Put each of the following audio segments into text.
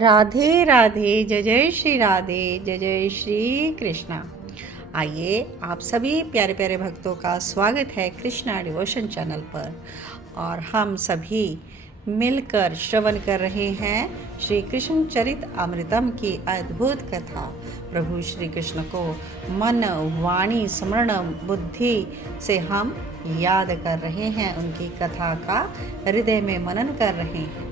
राधे राधे, जय जय श्री राधे, जय जय श्री कृष्णा। आइए आप सभी प्यारे प्यारे भक्तों का स्वागत है कृष्णा डिवोशन चैनल पर। और हम सभी मिलकर श्रवण कर रहे हैं श्री कृष्ण चरित अमृतम की अद्भुत कथा। प्रभु श्री कृष्ण को मन वाणी स्मरण बुद्धि से हम याद कर रहे हैं, उनकी कथा का हृदय में मनन कर रहे हैं।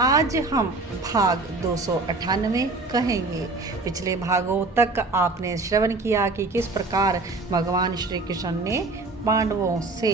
आज हम भाग 298 कहेंगे। पिछले भागों तक आपने श्रवण किया कि किस प्रकार भगवान श्री कृष्ण ने पांडवों से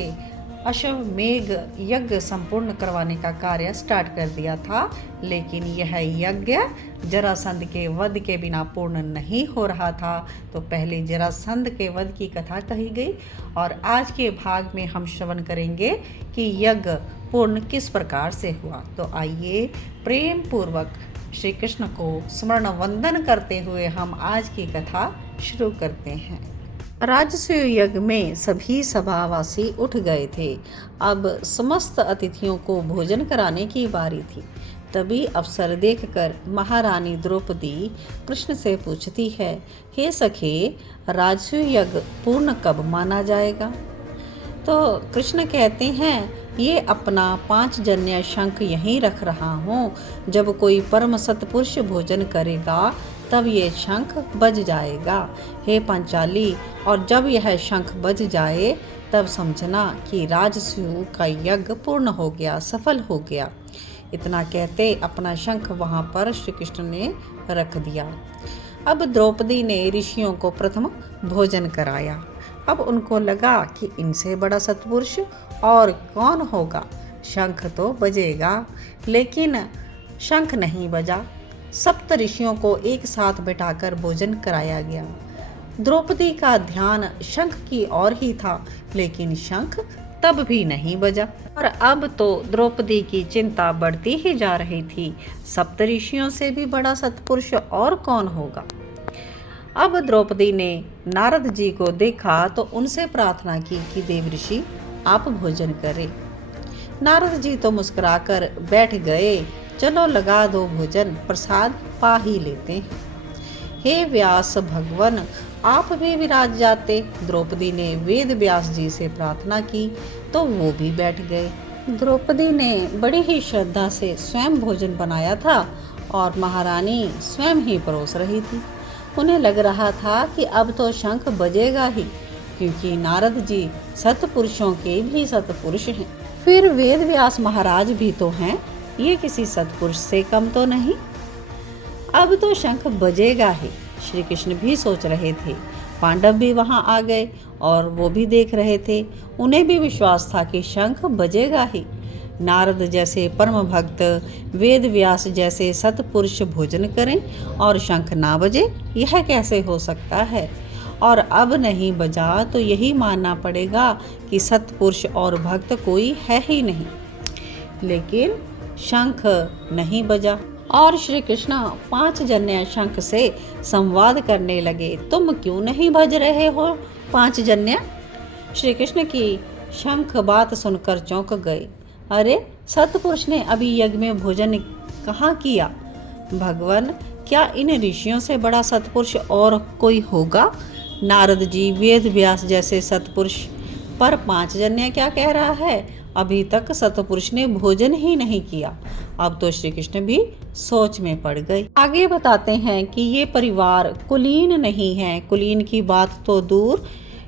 अश्वमेध यज्ञ संपूर्ण करवाने का कार्य स्टार्ट कर दिया था, लेकिन यह यज्ञ जरासंध के वध के बिना पूर्ण नहीं हो रहा था। तो पहले जरासंध के वध की कथा कही गई और आज के भाग में हम श्रवण करेंगे कि यज्ञ पूर्ण किस प्रकार से हुआ। तो आइए प्रेम पूर्वक श्री कृष्ण को स्मरण वंदन करते हुए हम आज की कथा शुरू करते हैं। राजसूय यज्ञ में सभी सभावासी उठ गए थे। अब समस्त अतिथियों को भोजन कराने की बारी थी। तभी अवसर देखकर महारानी द्रौपदी कृष्ण से पूछती है, हे सखे, राजसूय यज्ञ पूर्ण कब माना जाएगा? तो कृष्ण कहते हैं, ये अपना 5 जन्य शंख यहीं रख रहा हूँ। जब कोई परम सत्पुरुष भोजन करेगा तब ये शंख बज जाएगा। हे पंचाली, और जब यह शंख बज जाए तब समझना कि राजसूय का यज्ञ पूर्ण हो गया, सफल हो गया। इतना कहते अपना शंख वहाँ पर श्री कृष्ण ने रख दिया। अब द्रौपदी ने ऋषियों को प्रथम भोजन कराया। अब उनको लगा कि इनसे बड़ा सत्पुरुष और कौन होगा। शंख तो बजेगा, लेकिन शंख नहीं बजा। सप्त ऋषियों को एक साथ बैठाकर भोजन कराया गया। द्रौपदी का ध्यान शंख की ओर ही था, लेकिन शंख तब भी नहीं बजा। और अब तो द्रौपदी की चिंता बढ़ती ही जा रही थी। सप्त ऋषियों से भी बड़ा सत्पुरुष और कौन होगा। अब द्रौपदी ने नारद जी को देखा तो उनसे प्रार्थना की कि देव ऋषि आप भोजन करें। नारद जी तो मुस्कुराकर बैठ गए। चलो लगा दो भोजन, प्रसाद पा ही लेते हैं। हे व्यास भगवान, आप भी विराज जाते। द्रौपदी ने वेद व्यास जी से प्रार्थना की तो वो भी बैठ गए। द्रौपदी ने बड़ी ही श्रद्धा से स्वयं भोजन बनाया था और महारानी स्वयं ही परोस रही थी। उन्हें लग रहा था कि अब तो शंख बजेगा ही, क्योंकि नारद जी सत्पुरुषों के भी सत्पुरुष हैं। फिर वेद व्यास महाराज भी तो हैं, ये किसी सत्पुरुष से कम तो नहीं। अब तो शंख बजेगा ही, श्री कृष्ण भी सोच रहे थे। पांडव भी वहां आ गए और वो भी देख रहे थे। उन्हें भी विश्वास था कि शंख बजेगा ही। नारद जैसे परम भक्त, वेद व्यास जैसे सत्पुरुष भोजन करें और शंख ना बजे, यह कैसे हो सकता है। और अब नहीं बजा तो यही मानना पड़ेगा कि सत्पुरुष और भक्त कोई है ही नहीं। लेकिन शंख नहीं बजा और श्री कृष्ण 5 जन्य शंख से संवाद करने लगे। तुम क्यों नहीं बज रहे हो 5 जन्य? श्री कृष्ण की शंख बात सुनकर चौंक गए। अरे, सत्पुरुष ने अभी यज्ञ में भोजन कहाँ किया? भगवान, क्या इन ऋषियों से बड़ा सत्पुरुष और कोई होगा? नारद जी, वेद व्यास जैसे सत्पुरुष, पर 5 जन्य क्या कह रहा है? अभी तक सत्पुरुष ने भोजन ही नहीं किया। अब तो श्री कृष्ण भी सोच में पड़ गए। आगे बताते हैं कि ये परिवार कुलीन नहीं है। कुलीन की बात तो दूर,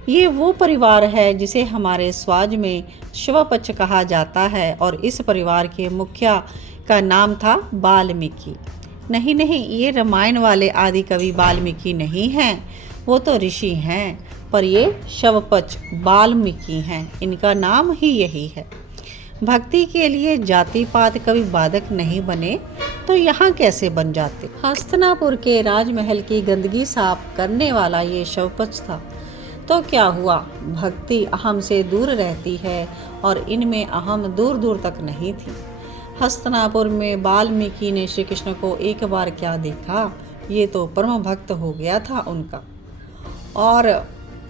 ये वो परिवार है जिसे हमारे स्वाज में शिवपक्ष कहा जाता है। और इस परिवार के मुखिया का नाम था वाल्मीकि। नहीं, ये रामायण वाले आदि कवि वाल्मीकि नहीं हैं, वो तो ऋषि हैं, पर ये शिवपक्ष वाल्मीकि हैं। इनका नाम ही यही है। भक्ति के लिए जाति पात कभी बाधक नहीं बने तो यहाँ कैसे बन जाते। हस्तिनापुर के राजमहल की गंदगी साफ करने वाला ये शिवपक्ष था। तो क्या हुआ, भक्ति अहम से दूर रहती है और इनमें अहम दूर दूर तक नहीं थी। हस्तिनापुर में वाल्मीकि ने श्री कृष्ण को एक बार क्या देखा, ये तो परम भक्त हो गया था उनका। और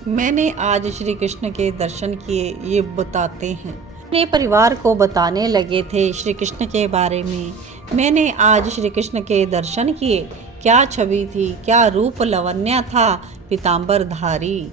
मैंने आज श्री कृष्ण के दर्शन किए, ये बताते हैं। अपने परिवार को बताने लगे थे श्री कृष्ण के बारे में। मैंने आज श्री कृष्ण के दर्शन किए, क्या छवि थी, क्या रूप लावण्य था पीताम्बरधारी।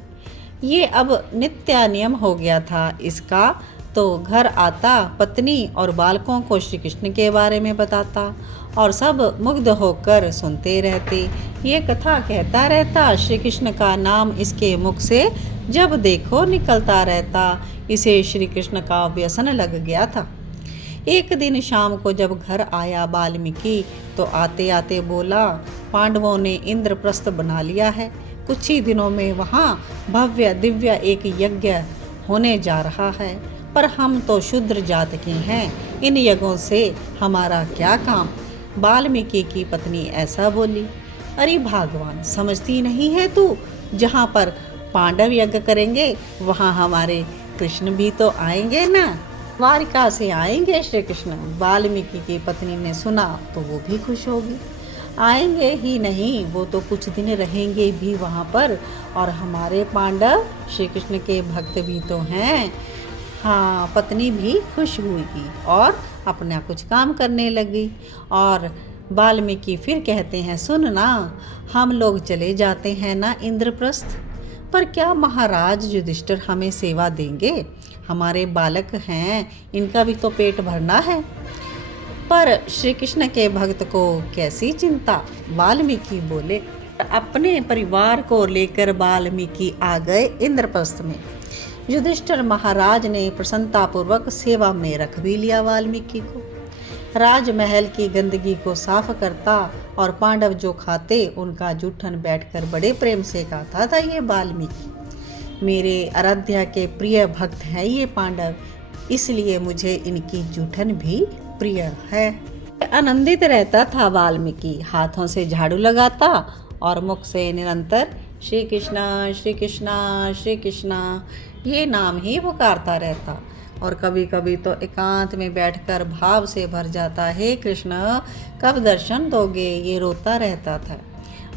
ये अब नित्य नियम हो गया था इसका, तो घर आता, पत्नी और बालकों को श्री कृष्ण के बारे में बताता और सब मुग्ध होकर सुनते रहते। ये कथा कहता रहता, श्री कृष्ण का नाम इसके मुख से जब देखो निकलता रहता। इसे श्री कृष्ण का व्यसन लग गया था। एक दिन शाम को जब घर आया वाल्मीकि, तो आते आते बोला, पांडवों ने इंद्रप्रस्थ बना लिया है। कुछ ही दिनों में वहाँ भव्य दिव्य एक यज्ञ होने जा रहा है, पर हम तो शूद्र जात के हैं, इन यज्ञों से हमारा क्या काम। वाल्मीकि की पत्नी ऐसा बोली, अरे भगवान, समझती नहीं है तू, जहाँ पर पांडव यज्ञ करेंगे वहाँ हमारे कृष्ण भी तो आएंगे ना, द्वारिका से आएंगे श्री कृष्ण। वाल्मीकि की पत्नी ने सुना तो वो भी खुश होगी। आएंगे ही नहीं, वो तो कुछ दिन रहेंगे भी वहाँ पर, और हमारे पांडव श्री कृष्ण के भक्त भी तो हैं। हाँ, पत्नी भी खुश हुई और अपना कुछ काम करने लगी। और वाल्मीकि फिर कहते हैं, सुन ना, हम लोग चले जाते हैं ना इंद्रप्रस्थ, पर क्या महाराज युधिष्ठिर हमें सेवा देंगे? हमारे बालक हैं, इनका भी तो पेट भरना है। पर श्री कृष्ण के भक्त को कैसी चिंता। वाल्मीकि बोले, अपने परिवार को लेकर वाल्मीकि आ गए इंद्रप्रस्थ में। युधिष्ठिर महाराज ने प्रसन्नतापूर्वक सेवा में रख भी लिया वाल्मीकि को। राजमहल की गंदगी को साफ करता और पांडव जो खाते उनका जूठन बैठकर बड़े प्रेम से खाता था ये वाल्मीकि। मेरे आराध्या के प्रिय भक्त हैं ये पांडव, इसलिए मुझे इनकी जूठन भी प्रिय है। आनंदित रहता था वाल्मीकि, हाथों से झाड़ू लगाता और मुख से निरंतर श्री कृष्णा श्री कृष्णा श्री कृष्णा ये नाम ही पुकारता रहता। और कभी कभी तो एकांत में बैठकर भाव से भर जाता, हे कृष्ण कब दर्शन दोगे, ये रोता रहता था।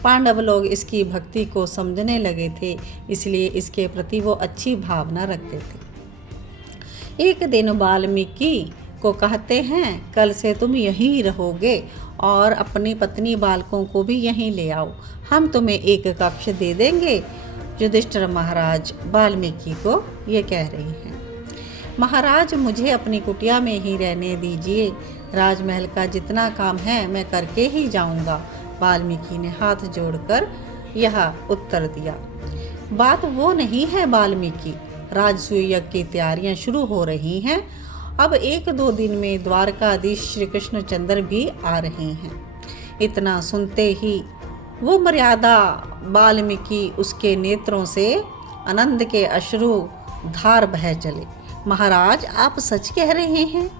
पांडव लोग इसकी भक्ति को समझने लगे थे, इसलिए इसके प्रति वो अच्छी भावना रखते थे। एक दिन वाल्मीकि को कहते हैं, कल से तुम यहीं रहोगे और अपनी पत्नी बालकों को भी यहीं ले आओ, हम तुम्हें एक कक्ष दे देंगे। युधिष्ठिर महाराज वाल्मीकि को ये कह रही हैं, महाराज मुझे अपनी कुटिया में ही रहने दीजिए, राजमहल का जितना काम है मैं करके ही जाऊंगा। वाल्मीकि ने हाथ जोड़कर यह उत्तर दिया। बात वो नहीं है वाल्मीकि, राजसूय यज्ञ की तैयारियां शुरू हो रही हैं। अब 1-2 दिन में द्वारकाधीश श्री कृष्णचंद्र भी आ रहे हैं। इतना सुनते ही वो मर्यादा वाल्मीकि उसके नेत्रों से आनंद के अश्रु धार बह चले। महाराज आप सच कह रहे हैं?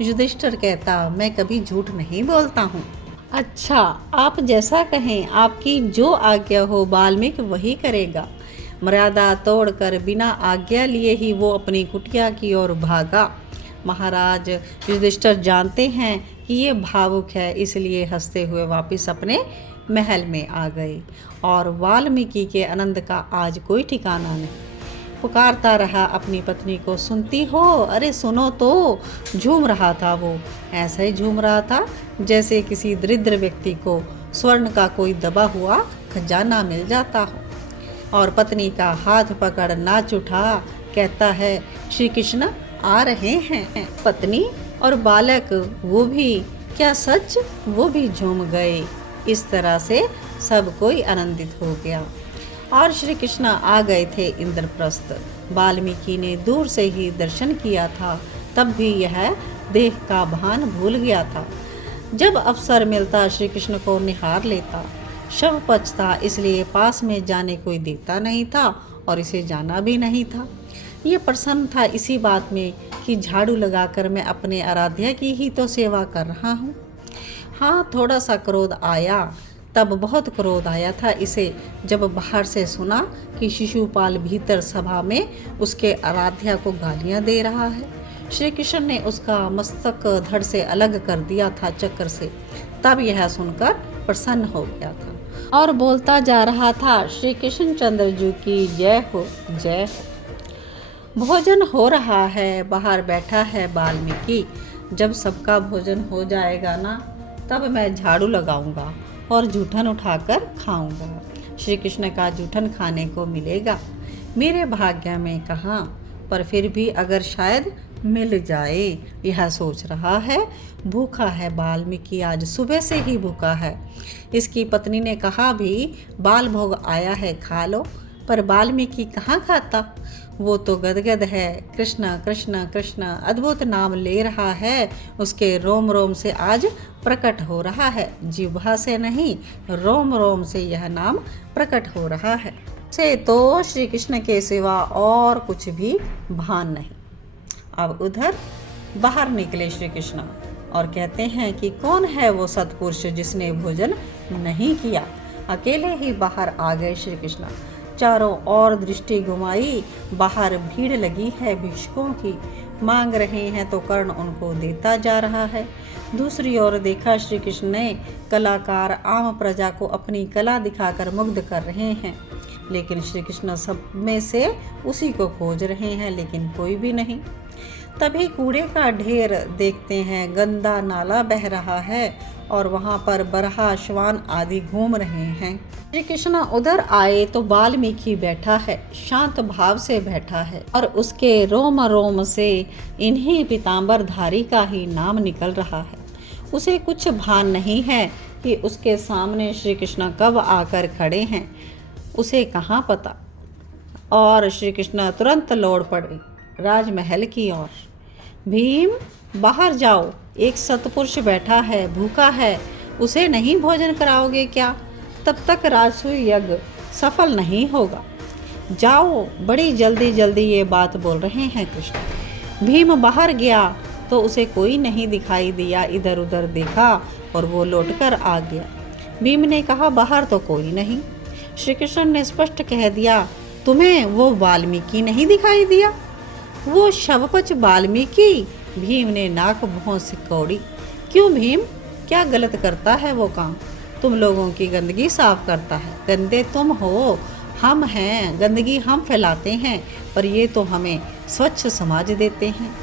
युधिष्ठिर कहता, मैं कभी झूठ नहीं बोलता हूँ। अच्छा, आप जैसा कहें, आपकी जो आज्ञा हो वाल्मीकि वही करेगा। मर्यादा तोड़कर बिना आज्ञा लिए ही वो अपनी कुटिया की ओर भागा। महाराज युधिष्ठिर जानते हैं कि ये भावुक है, इसलिए हंसते हुए वापस अपने महल में आ गए। और वाल्मीकि के आनंद का आज कोई ठिकाना नहीं। पुकारता रहा अपनी पत्नी को, सुनती हो? अरे सुनो तो। झूम रहा था वो, ऐसा ही झूम रहा था जैसे किसी दरिद्र व्यक्ति को स्वर्ण का कोई दबा हुआ खजाना मिल जाता हो। और पत्नी का हाथ पकड़ नाच उठा, कहता है, श्री कृष्ण आ रहे हैं। पत्नी और बालक वो भी, क्या सच? वो भी झूम गए। इस तरह से सब कोई आनंदित हो गया और श्री कृष्ण आ गए थे इंद्रप्रस्थ। वाल्मीकि ने दूर से ही दर्शन किया था, तब भी यह देह का भान भूल गया था। जब अवसर मिलता श्री कृष्ण को निहार लेता। शव पक्ष था, इसलिए पास में जाने कोई देता नहीं था और इसे जाना भी नहीं था। ये प्रसन्न था इसी बात में कि झाड़ू लगाकर मैं अपने आराध्या की ही तो सेवा कर रहा हूँ। हाँ, थोड़ा सा क्रोध आया, तब बहुत क्रोध आया था इसे जब बाहर से सुना कि शिशुपाल भीतर सभा में उसके आराध्या को गालियां दे रहा है। श्री कृष्ण ने उसका मस्तक धड़ से अलग कर दिया था चक्र से। तब यह सुनकर प्रसन्न हो गया था और बोलता जा रहा था, श्री कृष्ण चंद्र जी की जय हो, जय हो। भोजन हो रहा है, बाहर बैठा है वाल्मीकि। जब सबका भोजन हो जाएगा ना, तब मैं झाड़ू लगाऊंगा और जूठन उठाकर खाऊंगा। श्री कृष्ण का जूठन खाने को मिलेगा मेरे भाग्य में कहाँ, पर फिर भी अगर शायद मिल जाए, यह सोच रहा है। भूखा है वाल्मीकि, आज सुबह से ही भूखा है। इसकी पत्नी ने कहा भी बाल भोग आया है, खा लो, पर वाल्मीकि कहाँ खाता। वो तो गदगद है, कृष्ण कृष्ण कृष्ण अद्भुत नाम ले रहा है। उसके रोम रोम से आज प्रकट हो रहा है, जिह्वा से नहीं, रोम रोम से यह नाम प्रकट हो रहा है। से तो श्री कृष्ण के सिवा और कुछ भी भान नहीं। अब उधर बाहर निकले श्री कृष्ण और कहते हैं कि कौन है वो सत्पुरुष जिसने भोजन नहीं किया। अकेले ही बाहर आ गए श्री कृष्ण। चारों ओर दृष्टि घुमाई, बाहर भीड़ लगी है भिक्षुकों की, मांग रहे हैं तो कर्ण उनको देता जा रहा है। दूसरी ओर देखा श्री कृष्ण ने कलाकार आम प्रजा को अपनी कला दिखाकर मुग्ध कर रहे हैं, लेकिन श्री कृष्ण सब में से उसी को खोज रहे हैं, लेकिन कोई भी नहीं। तभी कूड़े का ढेर देखते हैं, गंदा नाला बह रहा है और वहाँ पर बरहा श्वान आदि घूम रहे हैं। श्री कृष्ण उधर आए तो वाल्मीकि बैठा है, शांत भाव से बैठा है और उसके रोम रोम से इन्हीं पीताम्बरधारी का ही नाम निकल रहा है। उसे कुछ भान नहीं है कि उसके सामने श्री कृष्ण कब आकर खड़े हैं, उसे कहाँ पता। और श्री कृष्ण तुरंत लौट पड़े राजमहल की ओर। भीम बाहर जाओ, एक सत्पुरुष बैठा है, भूखा है, उसे नहीं भोजन कराओगे क्या? तब तक राजसूय यज्ञ सफल नहीं होगा। जाओ, बड़ी जल्दी जल्दी ये बात बोल रहे हैं कृष्ण। भीम बाहर गया तो उसे कोई नहीं दिखाई दिया, इधर उधर देखा और वो लौटकर आ गया। भीम ने कहा बाहर तो कोई नहीं। श्री कृष्ण ने स्पष्ट कह दिया, तुम्हें वो वाल्मीकि नहीं दिखाई दिया? वो शवपच वाल्मीकि? भीम ने नाक भौं सिकोड़ी। क्यों भीम, क्या गलत करता है वो काम? तुम लोगों की गंदगी साफ करता है। गंदे तुम हो, हम हैं, गंदगी हम फैलाते हैं, पर ये तो हमें स्वच्छ समाज देते हैं।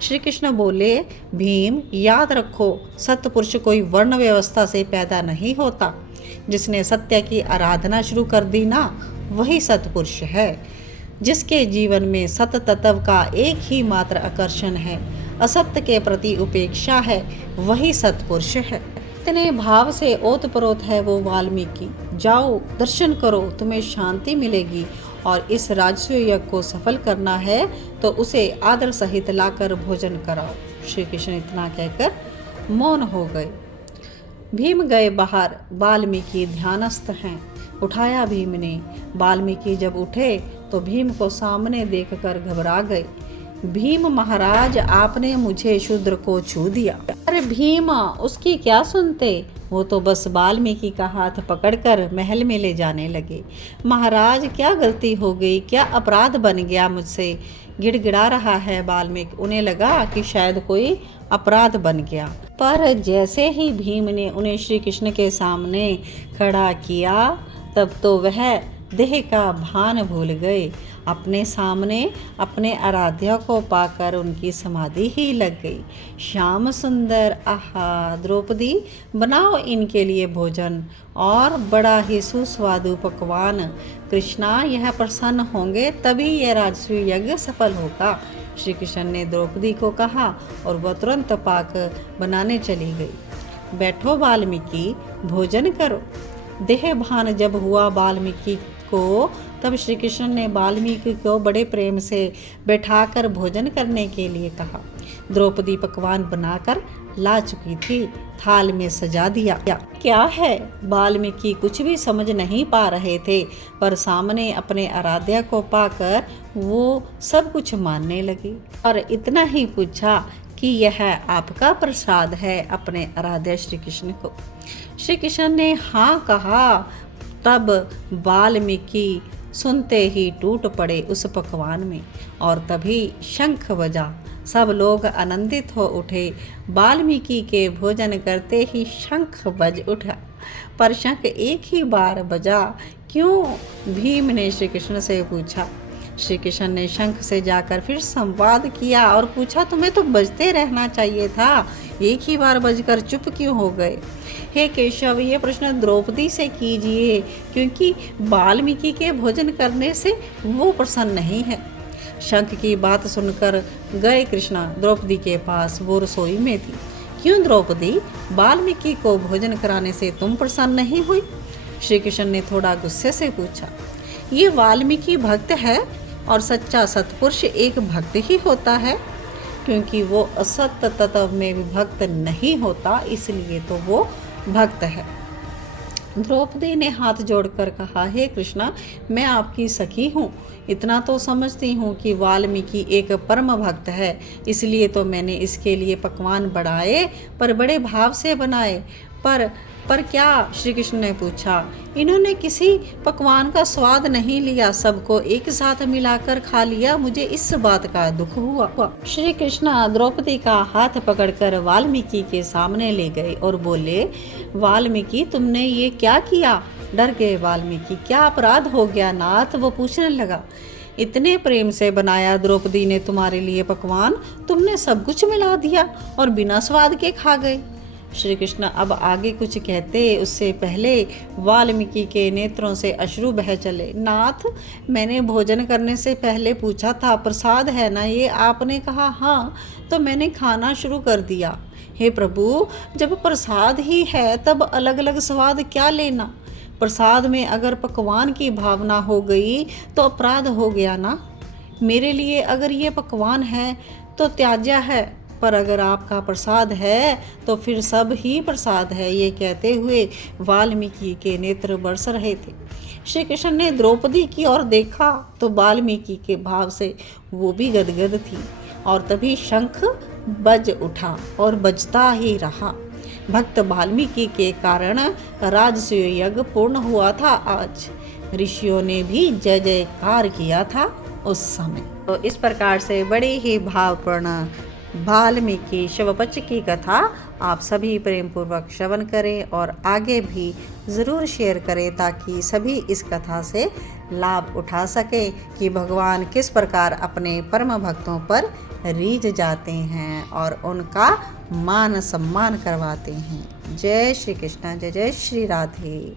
श्री कृष्ण बोले, भीम याद रखो, सत्पुरुष कोई वर्ण व्यवस्था से पैदा नहीं होता। जिसने सत्य की आराधना शुरू कर दी ना, वही सत्पुरुष है। जिसके जीवन में सत तत्व का एक ही मात्र आकर्षण है, असत्य के प्रति उपेक्षा है, वही सत्पुरुष है। इतने भाव से ओतप्रोत है वो वाल्मीकि। जाओ, दर्शन करो, तुम्हें शांति मिलेगी। और इस राजसूय यज्ञ को सफल करना है तो उसे आदर सहित लाकर भोजन कराओ। श्री कृष्ण इतना कहकर मौन हो गए। भीम गए बाहर, वाल्मीकि ध्यानस्थ हैं। उठाया भीम ने। वाल्मीकि जब उठे तो भीम को सामने देखकर घबरा गए। भीम महाराज, आपने मुझे शूद्र को छू दिया। अरे भीम, उसकी क्या सुनते, वो तो बस वाल्मीकि का हाथ पकड़कर महल में ले जाने लगे। महाराज, क्या गलती हो गई, क्या अपराध बन गया मुझसे? गिड़गिड़ा रहा है वाल्मीकि। उन्हें लगा कि शायद कोई अपराध बन गया, पर जैसे ही भीम ने उन्हें श्री कृष्ण के सामने खड़ा किया, तब तो वह देह का भान भूल गए। अपने सामने अपने आराध्या को पाकर उनकी समाधि ही लग गई। श्याम सुंदर, आहा द्रौपदी, बनाओ इनके लिए भोजन और बड़ा ही सुस्वादु पकवान। कृष्णा यह प्रसन्न होंगे तभी यह राजसूय यज्ञ सफल होगा। श्री कृष्ण ने द्रौपदी को कहा और वह तुरंत पाक बनाने चली गई। बैठो वाल्मीकि, भोजन करो। देह भान जब हुआ वाल्मीकि को, तब श्री कृष्ण ने वाल्मीकि को बड़े प्रेम से बैठाकर भोजन करने के लिए कहा। द्रौपदी पकवान बनाकर ला चुकी थी, थाल में सजा दिया। क्या है, वाल्मीकि कुछ भी समझ नहीं पा रहे थे, पर सामने अपने आराध्या को पाकर वो सब कुछ मानने लगी। और इतना ही पूछा कि यह आपका प्रसाद है अपने आराध्य श्री कृष्ण को। श्री कृष्ण ने हाँ कहा। तब वाल्मीकि सुनते ही टूट पड़े उस पकवान में और तभी शंख बजा। सब लोग आनंदित हो उठे। वाल्मीकि के भोजन करते ही शंख बज उठा, पर शंख एक ही बार बजा। क्यों? भीम ने श्री कृष्ण से पूछा। श्री कृष्ण ने शंख से जाकर फिर संवाद किया और पूछा, तुम्हें तो बजते रहना चाहिए था, एक ही बार बजकर चुप क्यों हो गए? हे केशव, ये प्रश्न द्रौपदी से कीजिए, क्योंकि वाल्मीकि के भोजन करने से वो प्रसन्न नहीं है। शंख की बात सुनकर गए कृष्णा द्रौपदी के पास। वो रसोई में थी। क्यों द्रौपदी, वाल्मीकि को भोजन कराने से तुम प्रसन्न नहीं हुई? श्री कृष्ण ने थोड़ा गुस्से से पूछा। ये वाल्मीकि भक्त है और सच्चा सत्पुरुष एक भक्त ही होता है, क्योंकि वो असत तत्व में विभक्त नहीं होता, इसलिए तो वो भक्त है। द्रौपदी ने हाथ जोड़कर कहा, हे कृष्णा, मैं आपकी सखी हूँ, इतना तो समझती हूँ कि वाल्मीकि एक परम भक्त है, इसलिए तो मैंने इसके लिए पकवान बढ़ाए, पर बड़े भाव से बनाए। पर क्या? श्री कृष्ण ने पूछा। इन्होंने किसी पकवान का स्वाद नहीं लिया, सबको एक साथ मिलाकर खा लिया, मुझे इस बात का दुख हुआ। श्री कृष्ण द्रौपदी का हाथ पकड़कर वाल्मीकि के सामने ले गए और बोले, वाल्मीकि, तुमने ये क्या किया? डर गए वाल्मीकि। क्या अपराध हो गया नाथ? वो पूछने लगा। इतने प्रेम से बनाया द्रौपदी ने तुम्हारे लिए पकवान, तुमने सब कुछ मिला दिया और बिना स्वाद के खा गए। श्री कृष्ण अब आगे कुछ कहते उससे पहले वाल्मीकि के नेत्रों से अश्रु बह चले। नाथ, मैंने भोजन करने से पहले पूछा था, प्रसाद है ना ये? आपने कहा हाँ, तो मैंने खाना शुरू कर दिया। हे प्रभु, जब प्रसाद ही है तब अलग अलग स्वाद क्या लेना? प्रसाद में अगर पकवान की भावना हो गई तो अपराध हो गया ना। मेरे लिए अगर ये पकवान है तो त्याज्य है, पर अगर आपका प्रसाद है तो फिर सब ही प्रसाद है। ये कहते हुए वाल्मीकि के नेत्र बरस रहे थे। श्री कृष्ण ने द्रौपदी की ओर देखा तो वाल्मीकि के भाव से वो भी गदगद थी, और तभी शंख बज उठा और बजता ही रहा। भक्त वाल्मीकि के कारण राजसूय यज्ञ पूर्ण हुआ था। आज ऋषियों ने भी जय जयकार किया था उस समय। तो इस प्रकार से बड़े ही भावपूर्ण वाल्मीकि शिवपक्ष की कथा आप सभी प्रेम पूर्वक श्रवण करें और आगे भी ज़रूर शेयर करें, ताकि सभी इस कथा से लाभ उठा सकें कि भगवान किस प्रकार अपने परम भक्तों पर रीझ जाते हैं और उनका मान सम्मान करवाते हैं। जय श्री कृष्ण, जय जय श्री राधे।